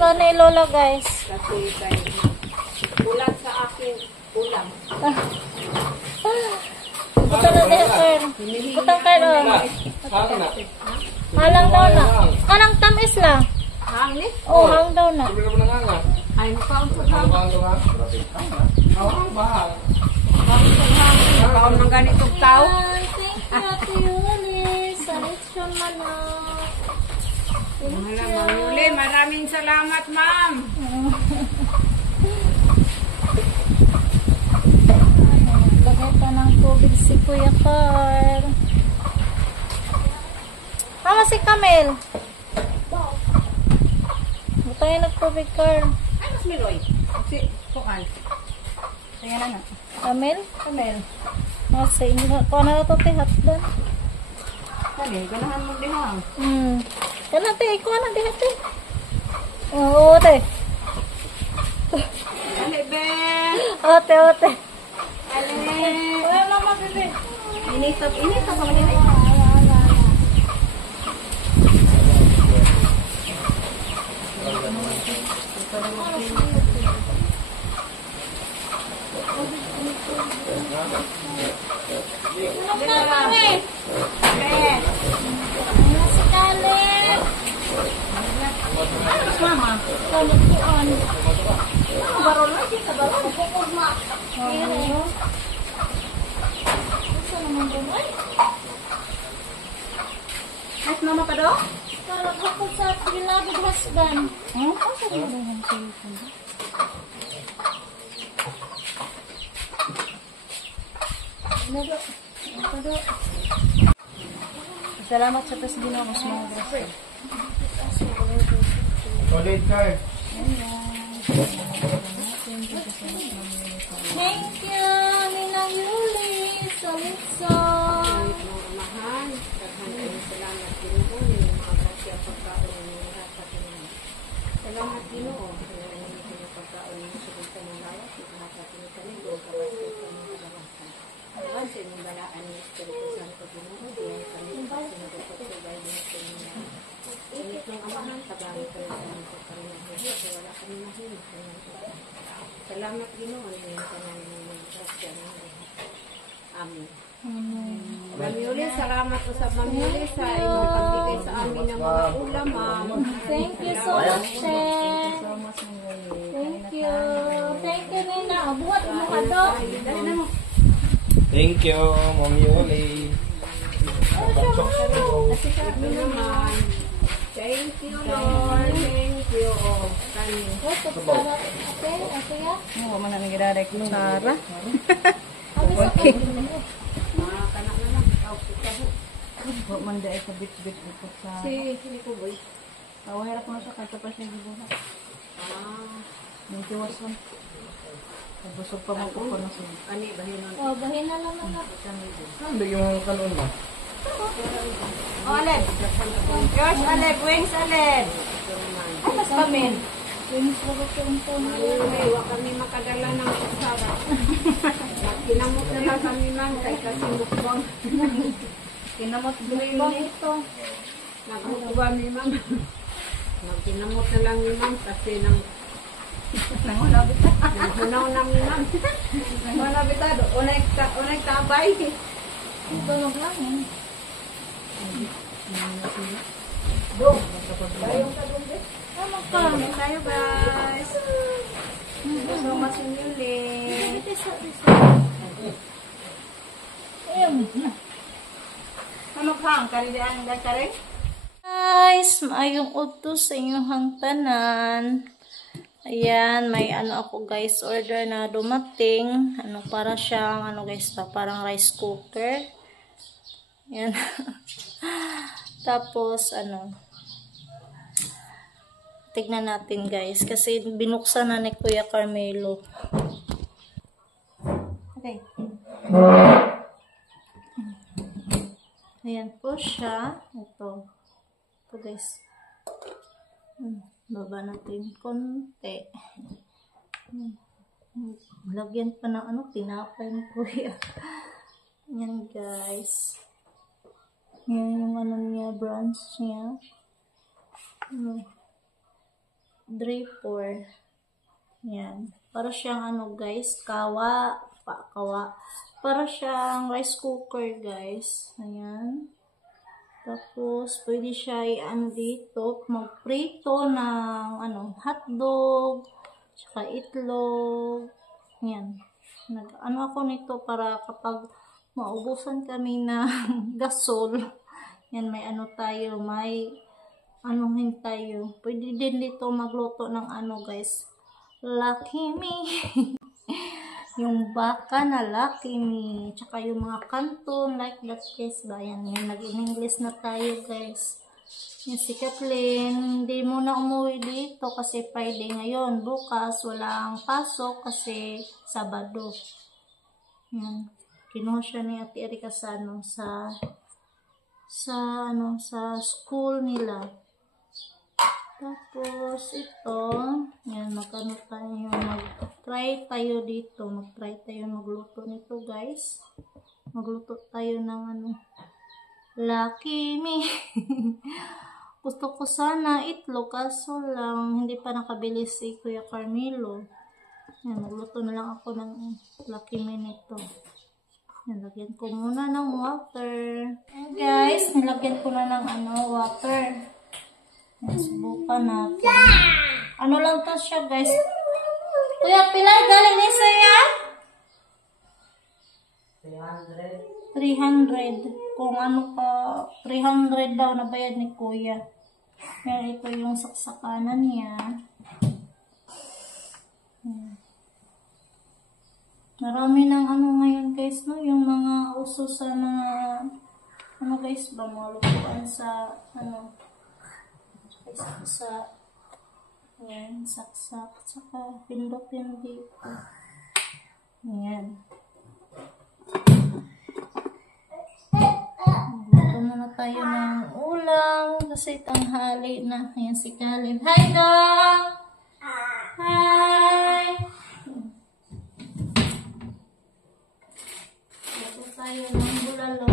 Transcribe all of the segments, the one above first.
daw ni Lola, guys. Kasi ulan sa akin, ulam. Butang na din, Kern. Butang, Kern, oh. Halang daw na. Kanang tamis lang. Hang ni? Oh, hang daw na. Ay, makaon po hang. Makaon ng ganitong tao. Thank you, Ate Yuli. Sa lechon manok. Ma'am Yuli, maraming salamat, ma'am. Lagay pa ng tubig si Kuya Carl. Tama si Camel. Butay nagtubig, Carl. Ay, mas miloy. Si, kukan. Kaya na na. Camel? Kamel. Kasi, kung ano na ito, tihat doon. Kali, ganahan mo dihang. Kana, te, ikaw na, tihat, te. Oo, te. Kali, be. Ote, ote. Kali. Kuya, mama, bebe. Initap pa man ini. Mama, Kalukuan. baru lagi kabar pokok mak. Saan naman doon? Ay, mama pa do? Karag ako sa beloved husband. Salamat sa Presidente ko sa mga grasya. Ulit, Carl. Thank you, Ninang Yuli. Salitso. Mahal, salamat Ginoo ng mga grasya pagkaon ng dapat ninyo. Salamat Ginoo sa mga pagkaon ng sa ng lawas, dapat ninyo kami do kabasto sa mga lawasan. Alam sa inyong balaan ng Espiritu Santo Ginoo, diyan kami sa sinagpapagubay din sa inyo. Init ng amahan, tagamit kami sa mga pagkaroon kasi wala kami mahinig. Salamat Ginoo ng kanang mga grasya ng amin. Ma'am Yuli, salamat po sa Ma'am Yuli sa imong pagbigay sa amin ng mga ulam, ma'am. Thank you so much, Chen. Thank you. Thank you, Nina. Buhat mo ka do. Thank you, Ma'am Yuli. Naman. Thank you, Lord. Thank you. Oh, kani. Okay, okay ya. Oo, man na nagdarek no. Sara. Okay. Mga kanak na lang. Okay, man dai sa bit-bit ko sa. Si ko boy. Tawag ra ko na sa kanta pa siya gibuhat. Medyo wasan. Busog pa mo ko na sa. Ani bahinon. Oh, bahin na lang na. Ano yung kanon mo? Oh, Aleb. George, Aleb. Wings, Aleb. Ay, mas pamin. Wings ko ba ito ang tono? Ay, wag kami makadala ng kutsara. Kinamot na lang kami man kay kasi mukbang. Kinamot Bang ito. nagmukbang ni ma'am. Kinamot na lang ni ma'am kasi nang nanghunaw na ni ma'am. Nanghunaw bitado. Unay tabay. Tulog lang eh. Bro, bayong ka doon din. Tama ka. Tayo guys. So much in Yuli. Ano kang karidian ng kare? Guys, maayong udto sa inyong hangtanan. Ayan, may ano ako guys, order na dumating. Ano para siyang, ano guys, parang rice cooker. Ayan. Tapos, ano, tignan natin guys. Kasi binuksan na ni Kuya Carmelo. Okay. Ayan po siya. Ito. Ito guys. Baba natin konti. Lagyan pa ng ano, tinapay ni Kuya. Ayan guys. Yan yung ano niya, branch niya. draper. Yan. Para siyang ano guys, kawa. Para siyang rice cooker guys. Ayan. Tapos, pwede siya i-ano dito, magprito ng hotdog, tsaka itlog. Yan. Ano ako nito para kapag maubusan kami ng gasol. Yan, may ano tayo, may anuhin tayo. Pwede din dito magluto ng guys, Lucky Me. Yung baka na Lucky Me. Tsaka yung mga kanton like that guys ba. Yan, nag-in-English na tayo guys. Yung si Kathleen, hindi muna umuwi dito kasi Friday ngayon. Bukas, walang pasok kasi Sabado. Yan. Kinuha siya ni Ate Erika sa school nila. Tapos, ito, yan, mag-try tayo dito. Mag-try tayo magluto nito, guys. Magluto tayo ng Lucky Me. Gusto ko sana itlog, kaso lang, hindi pa nakabili si Kuya Carmelo. Yan, magluto na lang ako ng Lucky Me nito. Yan, lagyan ko muna ng water. And guys, nilagyan ko na ng water. Yan, subukan natin. Ano lang to siya, guys. Kuya, pilay galing ni saya? 300. Kung 300 daw na bayad ni Kuya. Yan, ito yung saksakanan niya. Yan. Marami ng ngayon guys, no? Yung mga uso sa mga, guys ba, mga lutuan sa, saksak. Yan, saksak. Saka, pindot yun dito. Yan. Luto na tayo ng ulam kasi tanghali na. Ayan si Caleb. Hi, dog! Hi! Luto tayo ng bulalo.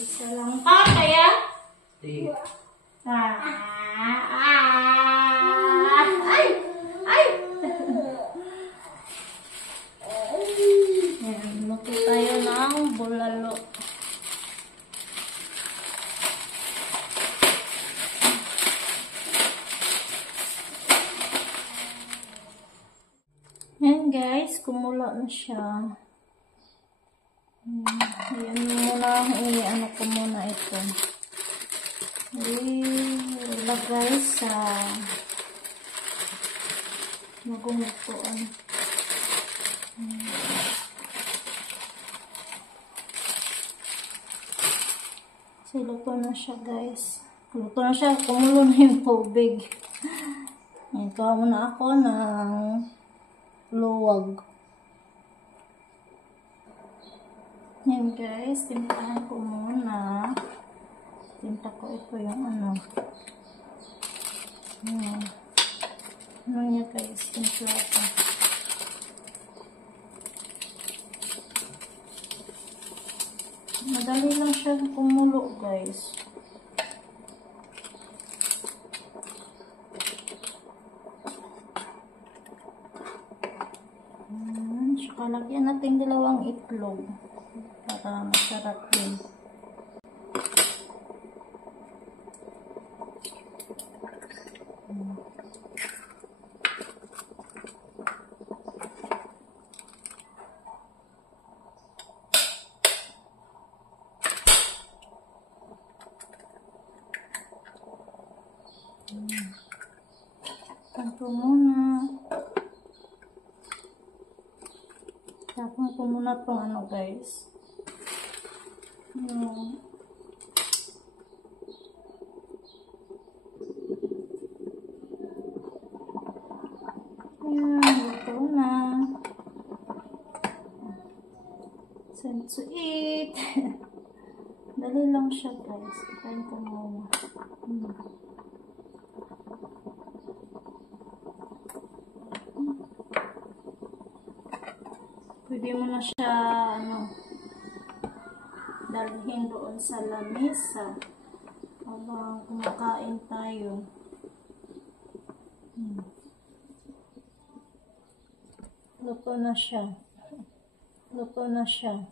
Isa lang pa, kaya? Sige. Yan, luto tayo ng bulalo. Yan guys, kumulo na siya. Ayan muna, ko muna ito. Ilagay sa magumutuan. So, luto na siya guys. Luto na siya, kumulo na yung tubig. Ayan, kuha muna ako ng luwag. Yan guys, timplahan ko muna. Timpla ko ito yung ano niya guys, timpla ko. Madali lang siya kumulo guys. Saka lagyan natin 2 itlog para masarap din. Tanto muna. Tapos ko muna itong guys. Ayan, luto na. Time to eat. Dali lang siya guys. Kain ko muna. Pwede mo na siya, dalhin doon sa lamesa. O habang kumakain tayo. Luto na siya. Luto na siya.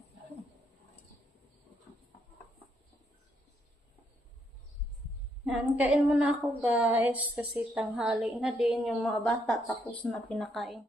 Yan, kain muna ako guys kasi tanghali na din, yung mga bata tapos na pinakain.